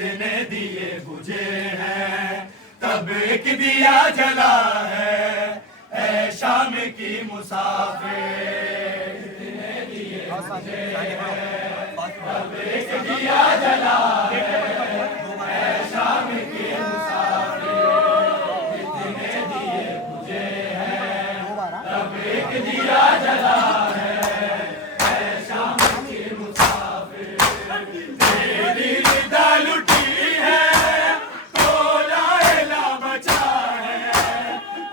कितने दिए बुझे हैं तब एक दिया जला है शाम की मुसाफिर। कितने दिए बुझे हैं तब एक दिया जला है शाम की मुसाफिर। कितने दिए बुझे हैं तब एक दिया जला है शाम की मुसाफिर। तेरी निदा लुटी है तो लाएला बचा है।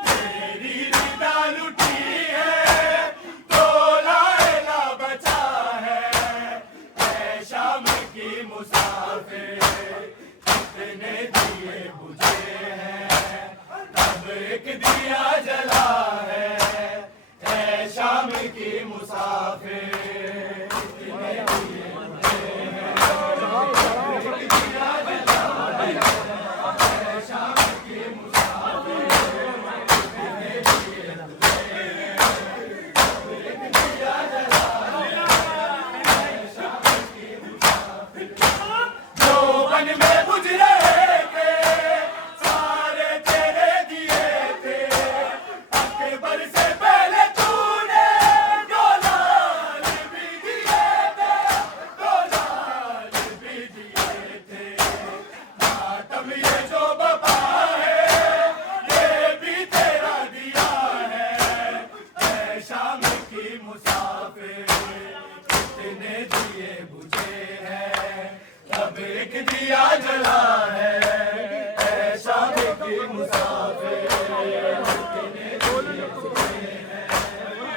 तेरी निदा लुटी है तो लाएला बचा है शाम की मुसाफिर। कितने दिए बुझे हैं तब एक दिया जला है शाम की मुसाफिर। कितने दिए बुझे हैं तब एक दिया जला है शाम की मुसाफिर। कितने दिए बुझे हैं तब एक दिया जला है शाम की मुसाफिर। जो बन में बुझ रहे थे सारे तेरे दिए थे। अकबर से पहले तूने दो लाल भी दिए थे। दो लाल भी दिए थे। मातम ये जो बपा है ये भी तेरा दिया है शाम की मुसाफिर। कितने दिए बुझे हैं तब एक दिया जला है शाम की मुसाफिर। कितने दिए बुझे हैं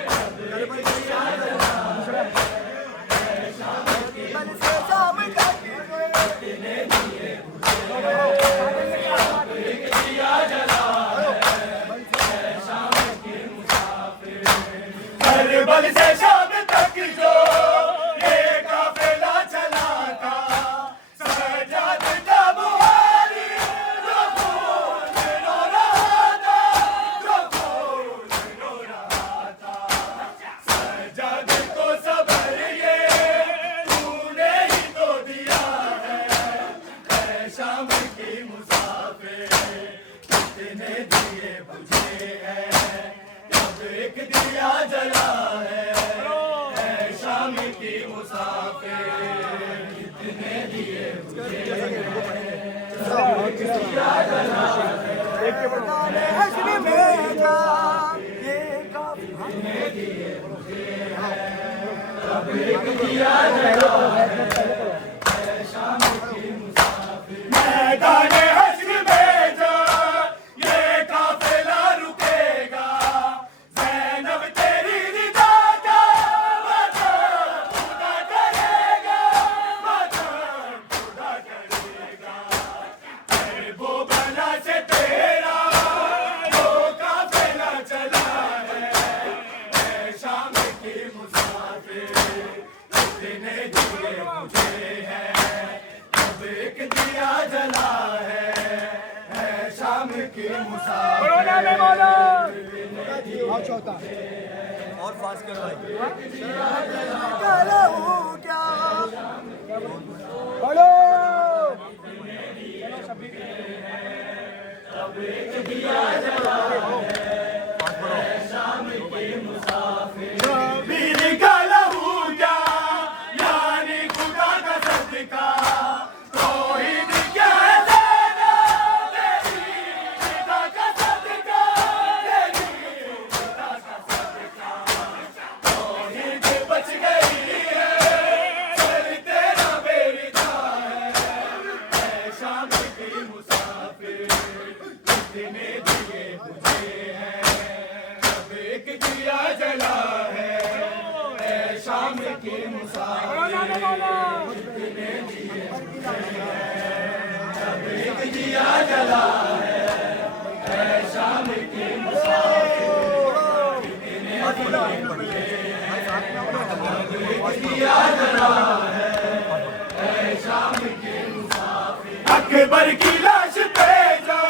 तब एक दिया जला है शाम की मुसाफिर। कितने दिए बुझे हैं तब एक दिया जला है शाम की मुसाफिर। करबल से शाम तक जो ये काफिला चला था सजाद का बुहारी जो खून रो रहा था। जो खून रो रहा था सजाद को सबर ये तूने ही तो दिया है शाम की मुसाफिर। कितने दिए बुझे हैं तब एक दिया जला है शाम की मुसाफिर। कितने दिए बुझे हैं तब एक दिया जला है कितने दिए बुझे हैं तब एक दिया जला है शाम की मुसाफिर। मैदाने हश्र में जा ये काफिला रुकेगा। ज़ैनब तेरी निदा का वतन खुदा करेगा। वतन खुदा करेगा। वो बला से तेरा वो काफिला चला है शाम की मुसाफिर। कितने दिए बुझे हैं तब एक दिया जला है शाम की मुसाफिर। और फास्ट करो भाई। तब एक दिया जला है शाम की मुसाफिर। वीर का लहू क्या यानी खुदा का सदका। तौहीद क्या है ज़ैनब तेरी निदा का सदका। तेरी निदा का सदका। तौहीद बच गई है सर तेरा बेरिदा है शाम की मुसाफिर। कितने दिए बुझे हैं तब एक दिया जला है शाम की मुसाफिर। कितने दिए बुझे हैं तब एक दिया जला है शाम की मुसाफिर। कितने दिए बुझे हैं तब एक दिया जला है शाम की मुसाफिर। अकबर की लाश पे जा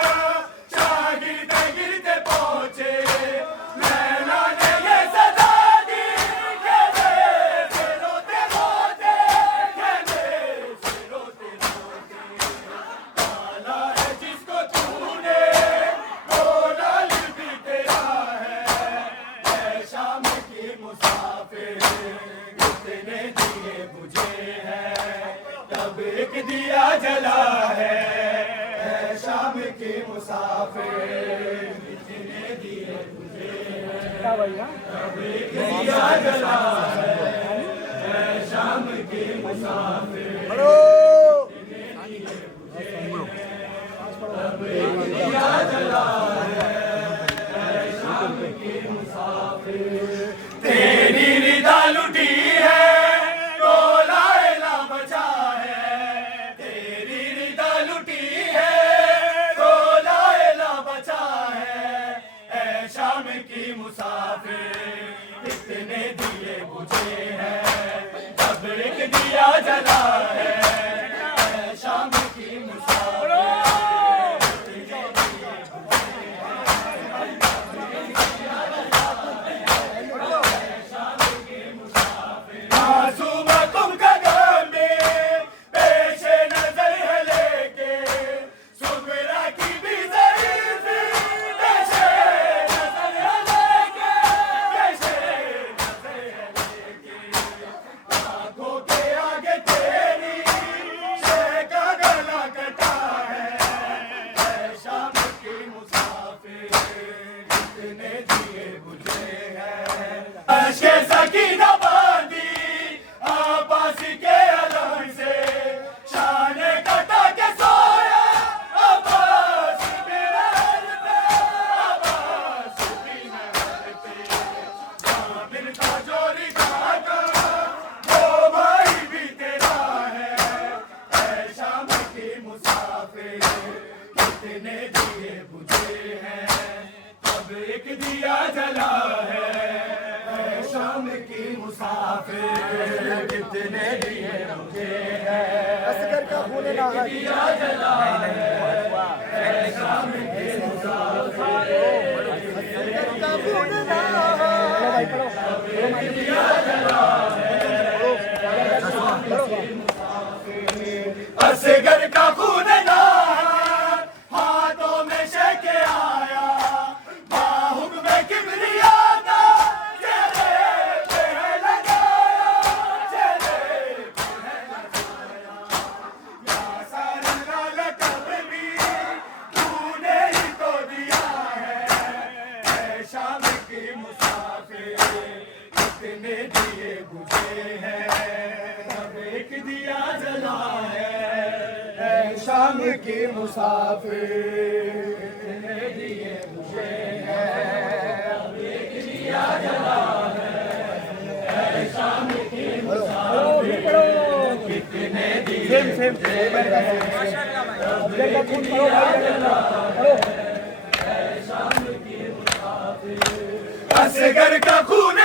शागिर्द गिरते पहुंचे। लैला ने ये सजा दी कि रोते रोते बता भाई। हाँ शाम के मुसाफिर बड़ो तेरी रिदा लुटी है तो लायला बचा है, तेरी रिदा लुटी है तो लायला बचा है। ऐ शाम की मुसाफिर कितने दिए बुझे हैं, जब एक दिया जला है। ऐ शाम की मुसाफिर मासूम तुम कदम में पेशे नजर है लेके, सुगरा की भी ज़रीफ पेशे नजर है लेके, पेशे नजर है लेके। आंखों के आगे तेरी शे का गला कटा है। ऐ शाम की मुसाफिर कितने दिए बुझे हैं, अश्के सकीना बांधी आपास के अलम से, शाने कटा के सोया आबास बिरहल पे, आबास बिरहल पे। आमिर का जोरी जागा वो भाई भी तेरा है। ऐ शाम की मुसाफिर कितने दिए बुझे हैं, अब एक दिया जला है। ऐ शाम की मुसाफिर कितने दिए बुझे हैं, असगर का खून नाहक दिया जला है। ऐ शाम की मुसाफिर असगर का खून नाहक दिया जला है। असगर का खून नाहक हाथों में शेके आया, बाहुब में किबरिया का चेहरे पे है लगाया, चेहरे पे है लगाया। या सारा लक़ब भी तूने ही तो दिया है। ऐ शाम की मुसाफिर कितने दिए बुझे हैं, अब एक दिया जला है। ऐ शाम की मुसाफिर कितने दिए बुझे हैं, अब एक दिया जला है। ऐ शाम की मुसाफिर कितने दिए बुझे हैं, अब एक दिया जला है। ऐ शाम की मुसाफिर असगर का खून